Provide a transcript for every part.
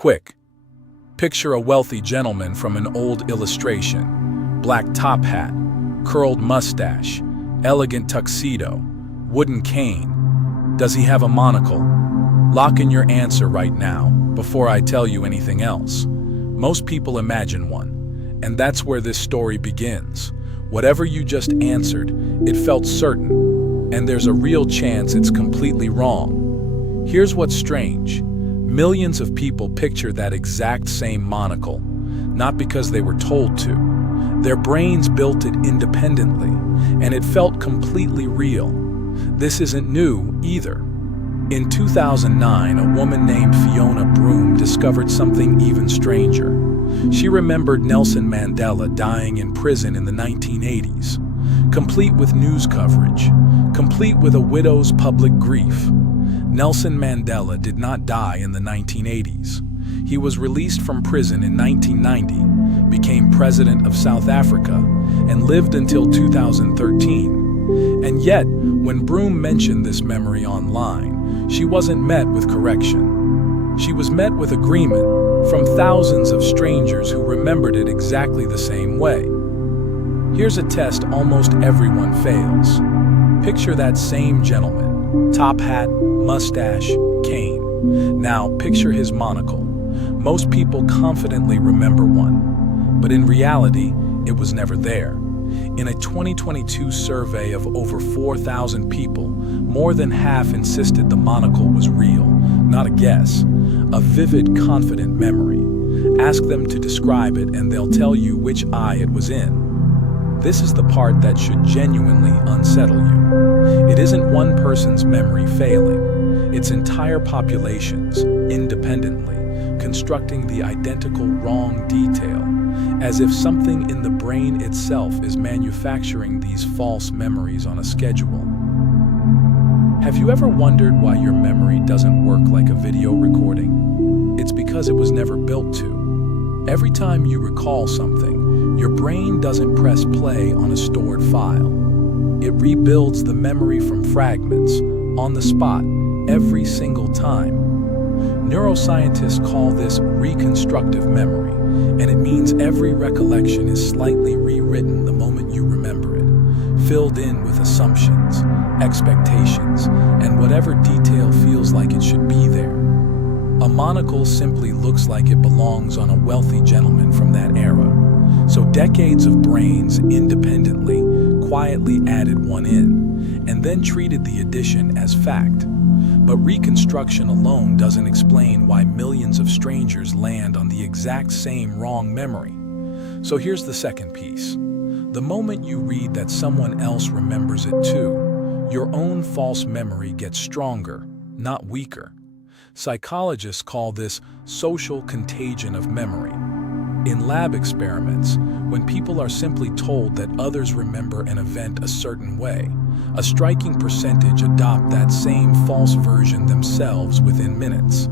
Quick, picture a wealthy gentleman from an old illustration. Black top hat, curled mustache, elegant tuxedo, wooden cane. Does he have a monocle? Lock in your answer right now, before I tell you anything else. Most people imagine one, and that's where this story begins. Whatever you just answered, it felt certain, and there's a real chance it's completely wrong. Here's what's strange. Millions of people picture that exact same monocle, not because they were told to. Their brains built it independently, and it felt completely real. This isn't new either. In 2009, a woman named Fiona Broome discovered something even stranger. She remembered Nelson Mandela dying in prison in the 1980s, complete with news coverage, complete with a widow's public grief. Nelson Mandela did not die in the 1980s. He was released from prison in 1990, became president of South Africa, and lived until 2013. And yet, when Broome mentioned this memory online, she wasn't met with correction. She was met with agreement from thousands of strangers who remembered it exactly the same way. Here's a test almost everyone fails. Picture that same gentleman, top hat, mustache, cane. Now picture his monocle. Most people confidently remember one, but in reality, it was never there. In a 2022 survey of over 4,000 people, more than half insisted the monocle was real, not a guess, a vivid, confident memory. Ask them to describe it and they'll tell you which eye it was in. This is the part that should genuinely unsettle you. It isn't one person's memory failing, it's entire populations, independently, constructing the identical wrong detail, as if something in the brain itself is manufacturing these false memories on a schedule. Have you ever wondered why your memory doesn't work like a video recording? It's because it was never built to. Every time you recall something, your brain doesn't press play on a stored file. It rebuilds the memory from fragments, on the spot, every single time. Neuroscientists call this reconstructive memory, and it means every recollection is slightly rewritten the moment you remember it, filled in with assumptions, expectations, and whatever detail feels like it should be there. A monocle simply looks like it belongs on a wealthy gentleman from that era, so decades of brains independently, quietly added one in, and then treated the addition as fact. But reconstruction alone doesn't explain why millions of strangers land on the exact same wrong memory. So here's the second piece. The moment you read that someone else remembers it too, your own false memory gets stronger, not weaker. Psychologists call this social contagion of memory. In lab experiments, when people are simply told that others remember an event a certain way, a striking percentage adopt that same false version themselves within minutes.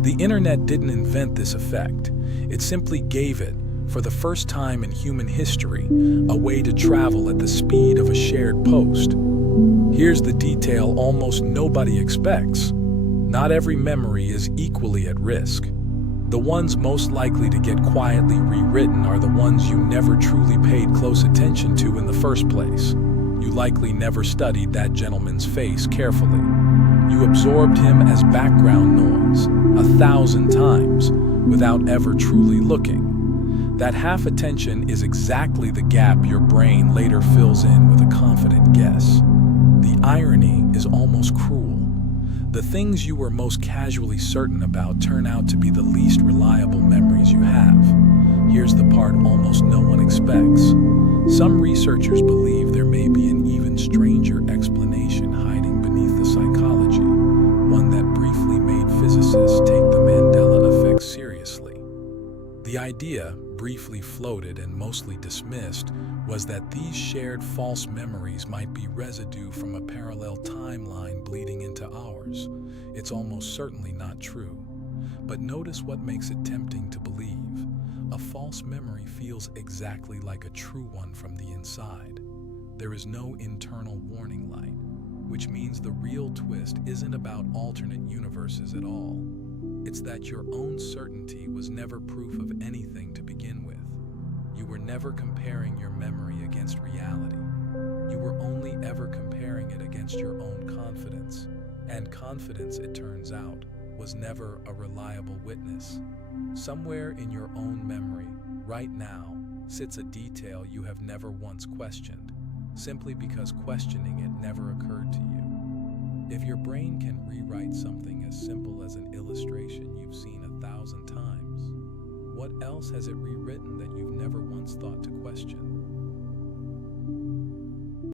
The internet didn't invent this effect. It simply gave it, for the first time in human history, a way to travel at the speed of a shared post. Here's the detail almost nobody expects. Not every memory is equally at risk. The ones most likely to get quietly rewritten are the ones you never truly paid close attention to in the first place. You likely never studied that gentleman's face carefully. You absorbed him as background noise 1,000 times without ever truly looking. That half attention is exactly the gap your brain later fills in with a confident guess. The irony is almost cruel. The things you were most casually certain about turn out to be the least reliable memories you have. Here's the part almost no one expects. Some researchers believe there may be an even stranger explanation hiding beneath the psychology, one that briefly made physicists take the Mandela effect seriously. The idea, briefly floated and mostly dismissed, was that these shared false memories might be residue from a parallel timeline bleeding into ours. It's almost certainly not true. But notice what makes it tempting to believe. A false memory feels exactly like a true one from the inside. There is no internal warning light, which means the real twist isn't about alternate universes at all. It's that your own certainty was never proof of anything to begin with. You were never comparing your memory against reality. You were only ever comparing it against your own confidence. And confidence, it turns out, was never a reliable witness. Somewhere in your own memory, right now, sits a detail you have never once questioned, simply because questioning it never occurred to you. If your brain can rewrite something as simple as an illustration you've seen 1,000 times, what else has it rewritten that you've never once thought to question?